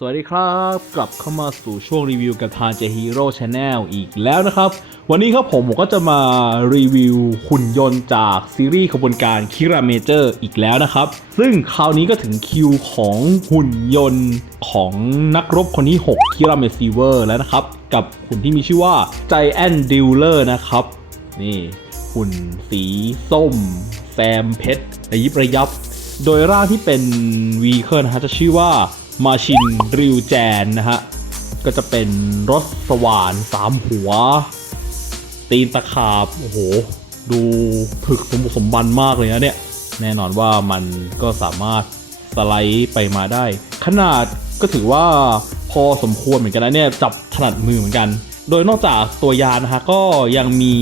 สวัสดีครับ กลับเข้ามาสู่ช่วงรีวิวกับทางเจฮีโร่ชาแนลอีกแล้วนะครับ วันนี้ครับผมผมก็จะมารีวิวหุ่นยนต์จากซีรีส์ขบวนการคิราเมเจอร์อีกแล้วนะครับ ซึ่งคราวนี้ก็ถึงคิวของหุ่นยนต์ของนักรบคนที่ 6 คิราเมซีเวอร์แล้วนะครับ กับหุ่นที่มีชื่อว่า Giant Dealer นะครับ นี่หุ่นสีส้ม แซมเพชรระยิบระยับ โดยร่างที่เป็นวีเคิลนะฮะจะชื่อว่า มาชินริวแจนนะฮะ ก็จะเป็นรถสว่านสามหัว ตีนตะขาบ โอ้โห ดูถึกสมบุกสมบันมากเลยนะเนี่ย แน่นอนว่ามันก็สามารถสไลด์ไปมาได้ ขนาดก็ถือว่าพอสมควรเหมือนกันนะเนี่ย จับถนัดมือเหมือนกัน โดยนอกจากตัวยานนะฮะ ก็ยังมี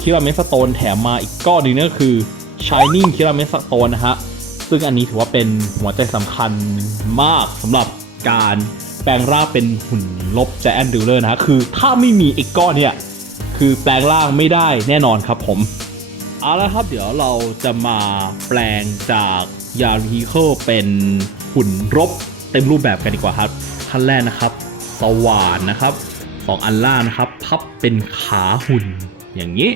คิราเมสโตนแถมมาอีกก้อนหนึงนั่นก็คือ Shining คิราเมสโตนนะฮะ ซึ่งอันนี้ถือว่าเป็นหัวใจสำคัญมากสำหรับการแปลงร่างเป็นหุ่นลบ Giant Dealer นะฮะคือถ้าไม่มีไอ้ก้อนเนี่ยคือแปลงร่างไม่ได้แน่นอนครับผมเอาละครับเดี๋ยวเราจะมาแปลงจากยานวีเคิลเป็นหุ่นรบเต็มรูปแบบกันดีกว่าครับขั้นแรกนะครับ สว่านนะครับสองอันล่างนะครับ พับเป็นขาหุ่นอย่างนี้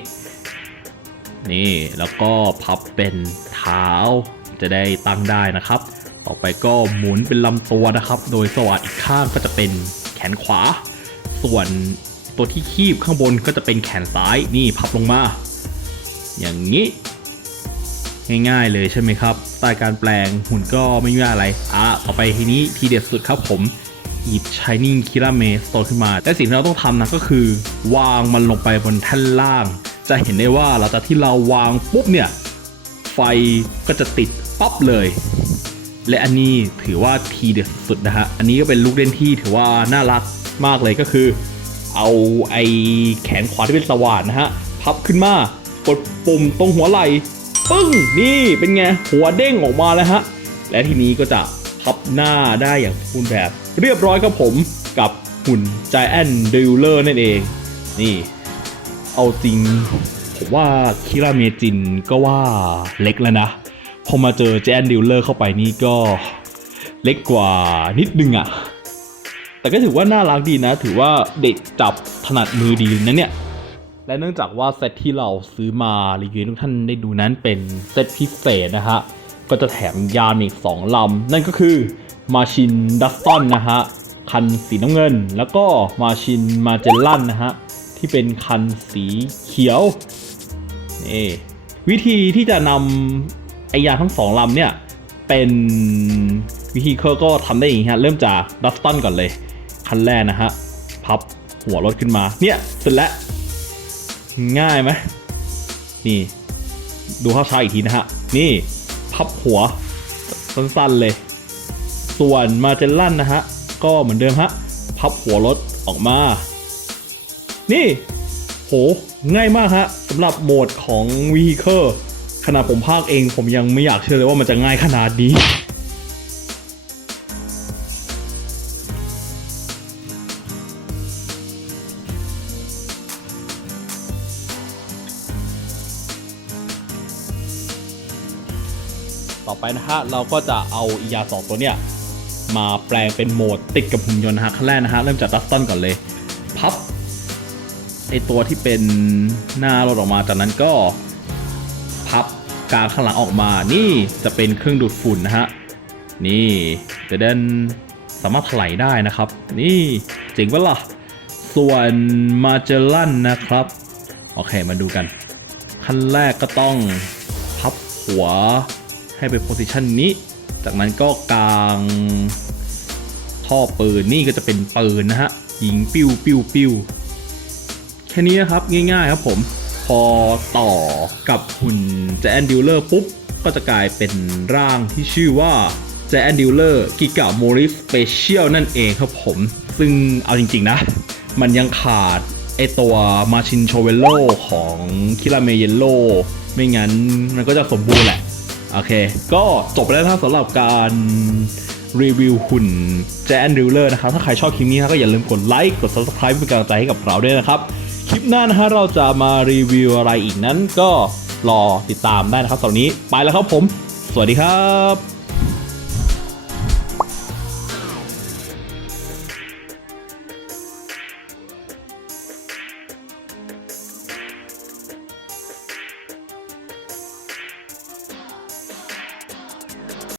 นี่แล้วก็พับเป็นเท้า จะได้ตั้งได้นะครับ ต่อไปก็หมุนเป็นลำตัวนะครับ โดยสว่านอีกข้างก็จะเป็นแขนขวา ส่วนตัวที่คีบข้างบนก็จะเป็นแขนซ้ายนี่พับลงมา อย่างนี้ ง่ายๆเลยใช่ไหมครับสไตล์การแปลงหุ่นก็ไม่ยากอะไรอะต่อไปทีนี้ทีเด็ดสุดครับผมหยิบ Shining Kira m a s t o n ขึ้นมาแต่สิ่งที่เราต้องทำนะก็คือ วางมันลงไปบนแท่านล่าง จะเห็นได้ว่าหลังจากที่เราวางปุ๊บเนี่ย ไฟก็จะติด ปั๊บเลย และอันนี้ถือว่าทีเด็ดสุดนะฮะ อันนี้ก็เป็นลูกเล่นที่ถือว่าน่ารักมากเลยก็คือ เอาไอ้แขนขวาที่เป็นสว่านนะฮะ พับขึ้นมากดปุ่มตรงหัวไหล่ปึ้งนี่เป็นไง หัวเด้งออกมาแล้วฮะ และทีนี้ก็จะพับหน้าได้อย่างสมบูรณ์แบบ เรียบร้อยครับผมกับหุ่น Giant Dealer นั่นเอง นี่ เอาจริง ผมว่าคิราเมจินก็ว่าเล็กแล้วนะ พอมาเจอ Giant Dealer เข้าไปนี่ก็เล็กกว่านิดนึงอะแต่ก็ถือว่าน่ารักดีนะ ถือว่าเด็กจับถนัดมือดีนะเนี่ย และเนื่องจากว่าเซตที่เราซื้อมารีวิวทุกท่านได้ดูนั้นเป็นเซตพิเศษนะฮะ ก็จะแถมยานอีก 2 ลำ นั่นก็คือมาชินดัสตันนะฮะ คันสีน้ำเงิน แล้วก็มาชินมาเจลลันนะฮะ ที่เป็นคันสีเขียวนี่วิธีที่จะนำ ไอยาทั้งสองลำเนี่ย เป็นวิธีคเก็ทำได้อย่างนี้ฮะ เริ่มจากดัสตันก่อนเลย คันแรกนะฮะ พับหัวรถขึ้นมา เนี่ยเสร็จแล้ว ง่ายไหมนี่ ดูภาพช้าอีกทีนะฮะ นี่ พับหัว สั้นๆเลย ส่วนมาเจลลันนะฮะ ก็เหมือนเดิมฮะ พับหัวรถออกมา นี่ โห ง่ายมากฮะสำหรับโหมดของ Vehicle ขนาดผมภาคเองผมยังไม่อยากเชื่อเลยว่ามันจะง่ายขนาดนี้ ต่อไปนะฮะเราก็จะเอาอียาสองตัวเนี้ยมาแปลงเป็นโหมดติดกับหุ่นยนต์นะฮะขั้นแรกนะฮะเริ่มจากดัสตันก่อนเลย พับไอตัวที่เป็นหน้ารถออกมาจากนั้นก็ พับกลางข้างหลังออกมา นี่จะเป็นเครื่องดูดฝุ่นนะฮะ นี่จะเดินสามารถถลายได้นะครับ นี่เจ๋งปะล่ะ ส่วนมาเจลันนะครับ โอเคมาดูกัน ขั้นแรกก็ต้องพับหัวให้เป็นโพสิชันนี้ จากนั้นก็กางท่อปืนนี่ก็จะเป็นปืนนะฮะยิงปิ้วปิ้วปิ้วแค่นี้นะครับง่ายๆครับผม อต่อกับหุ่น Giant Dealer ปุ๊บ ก็จะกลายเป็นร่างที่ชื่อว่า Giant Dealer Giga m o r i s Special นั่นเองครับผม ซึ่งเอาจริง ๆ นะ มันยังขาดไอตัว Machin c h o v e l o ของ k i r a m e Yellow ไม่งั้นมันก็จะสมบูรณ์แหละ โอเค ก็จบไปแล้วนะสำหรับการรีวิวหุ่น Giant Dealer นะครับ ถ้าใครชอบคลิปนี้นะก็อย่าลืมกดไลค์ กด Subscribe เป็นกำลังใจให้กับเราด้วยนะครับ คลิปหน้านะฮะเราจะมารีวิวอะไรอีกนั้นก็รอติดตามได้นะครับตอนนี้ไปแล้วครับผม สวัสดีครับ